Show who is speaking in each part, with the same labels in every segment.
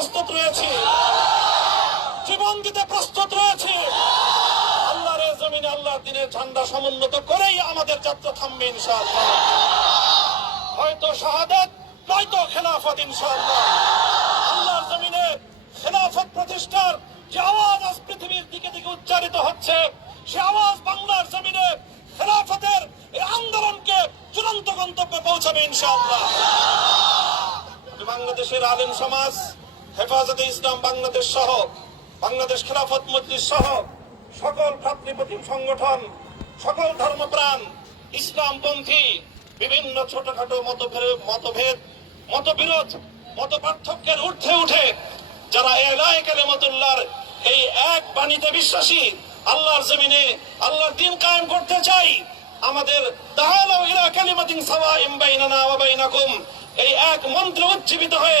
Speaker 1: প্রস্তুত রয়েছি। জীবন দিতে প্রস্তুত রয়েছি। আল্লাহর জমিনে আল্লাহর দিনের ঝান্ডা সমুন্নত করেই আমাদের যাত্রা থামবে ইনশাআল্লাহ। হয়তো শাহাদাত, নয়তো খেলাফত ইনশাআল্লাহ। আল্লাহর জমিনে খেলাফত প্রতিষ্ঠার যে আওয়াজ আজ পৃথিবীর দিকে দিকে উচ্চারিত হচ্ছে, সে আওয়াজ বাংলার জমিনে খেলাফতের এই আন্দোলনকে চূড়ান্ত গন্তব্যে পৌঁছাবে ইনশাআল্লাহ। বাংলাদেশের আলেম সমাজ হেফাজতে ইসলাম বাংলাদেশ সহ, বাংলাদেশ খেলাফত মজলিস সহ, সকল ভ্রাতৃপ্রতিম সংগঠন, সকল ধর্মপ্রাণ, ইসলামপন্থী, বিভিন্ন ছোটখাটো মতভেদ মতভেদ, মতবিরোধ মত পার্থক্যের ঊর্ধ্বে উঠে যারা এলায় কালেমতুল্লাহর এই এক বাণীতে বিশ্বাসী, আল্লাহর জমিনে আল্লাহর দিন কায়েম করতে চাই, আমাদের তাহালাও ইলা কালিমাতিন সাওয়াইম বাইনানা ওয়া এই এক মন্ত্রে উজ্জীবিত হয়ে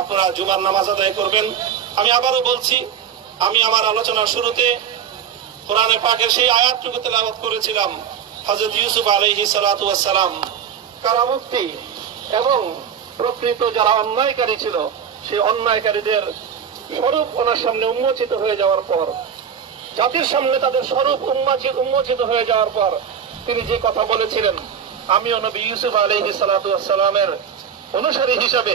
Speaker 1: আপনারা জুমার নামাজ আদায় করবেন। আমি আবারও বলছি, আমি আমার আলোচনার শুরুতে কোরআনে পাকের সেই আয়াতটুকু তেলাওয়াত করেছিলাম, হযরত ইউসুফ আলাইহি সালাতু ওয়াসসালাম। কারামুক্তি এবং প্রকৃত যারা অন্যায়কারী ছিল, সেই অন্যায়কারীদের স্বরূপ ওনার সামনে উন্মোচিত হয়ে যাওয়ার পর, জাতির সামনে তাদের স্বরূপ উন্মোচিত উন্মোচিত হয়ে যাওয়ার পর তিনি যে কথা বলেছিলেন নবী ইউসুফ আলাইহি সালাতু ওয়াসসালামের অনুসারী হিসাবে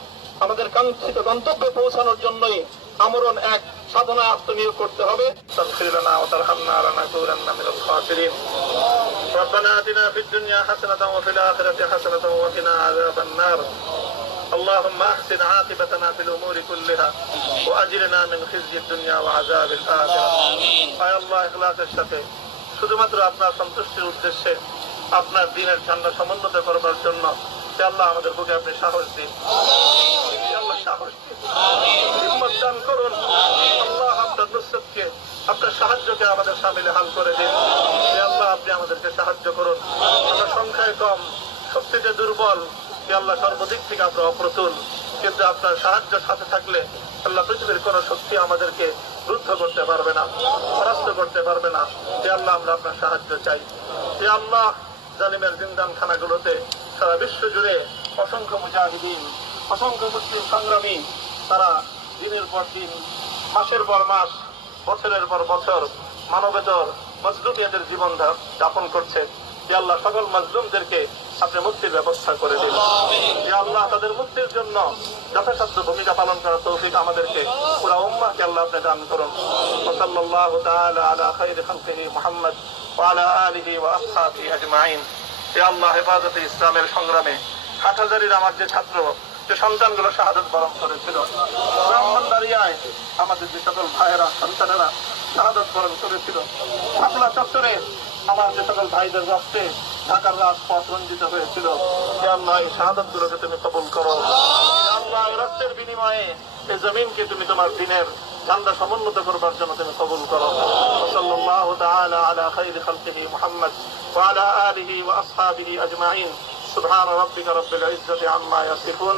Speaker 1: আমাদের কাঙ্ক্ষিত গন্তব্যে পৌঁছানোর জন্যই আমরণ এক সাধনা আত্মনিয়োগ করতে হবে تغفر لنا وترحمنا لنكونن من الخاسرين ربنا آتنا في الدنيا حسنة وفي الآخرة حسنة وقنا عذاب النار اللهم أحسن عاقبتنا في الأمور كلها وأجرنا من خزي الدنيا وعذاب الآخرة আয় আল্লাহ ইখলাসের সাথে শুধুমাত্র আপনার সন্তুষ্টির উদ্দেশ্যে আপনার দিনের ঝান্ডা সমুন্নত করবার জন্য হে আল্লাহ আমাদের বুকে আপনি সাহস দিন করুন আল্লাহ, আপনার নুসরতকে, আপনার সাহায্যকে আমাদের সামিলে হাল করে দিন। আল্লাহ, আপনি আমাদেরকে সাহায্য করুন। আমরা সংখ্যায় কম, শক্তিতে দুর্বল। আল্লাহ, সর্বদিক থেকে আমরা অপ্রতুল। কিন্তু আপনার সাহায্য সাথে থাকলে আল্লাহ পৃথিবীর কোন শক্তি আমাদেরকে রুদ্ধ করতে পারবে না, পরাস্ত করতে পারবে না। হে আল্লাহ, আমরা আপনার সাহায্য চাই। হে আল্লাহ, জালিমের জিন্দান খানাগুলোতে সারা বিশ্ব জুড়ে অসংখ্য মুজাহিদিন অসংখ্য মুসলিম সংগ্রামী, তারা দিনের পর দিন, মাসের পর মাস, বছরের পর বছর মানবেতর মজলুমিয়াদের জীবন যাপন করছে। যে আল্লাহ সকল মজলুমদেরকে আপনি মুক্তির ব্যবস্থা করে দিন যে আল্লাহ তাদের মুক্তির জন্য যথাসাধ্য ভূমিকা পালন করার তৌফিক আমাদেরকে পুরা উম্মাহকে আল্লাহ আপনি দান করুন। সাল্লাল্লাহু তাআলা আলা খাইরি খালকিহি মুহাম্মদ ওয়া আলা আলিহি ওয়া আসহাবিহি আজমাইন। আল্লাহ হেফাজতে ইসলামের সংগ্রামে হাটহাজারির আমার যে ছাত্র যে সন্তানগুলো শাহাদত বরণ করেছিল ব্রাহ্মণবাড়িয়ায় আমাদের যে সকল ভাইয়েরা, সন্তানেরা শাহাদত বরণ করেছিল আপনার চত্বরে আমার যে সকল ভাইদের রক্তে ঢাকার রাজপথ রঞ্জিত হয়েছিল আল্লাহ শাহাদত গুলোকে তুমি কবুল করো। আল্লাহ রক্তের বিনিময়ে এই জমিনকে তুমি তোমার দিনের ঠান্ডা সমুন্নত করবার জন্য তুমি কবুল করো। সাল্লাল্লাহু তাআলা আলা খাইরি খালকিহি মুহাম্মদ ওয়া আলিহি ওয়া আসহাবিহি আজমাইন। সুবহান রাব্বিকা রাব্বিল ইজ্জাতি আম্মা ইয়াসিফুন।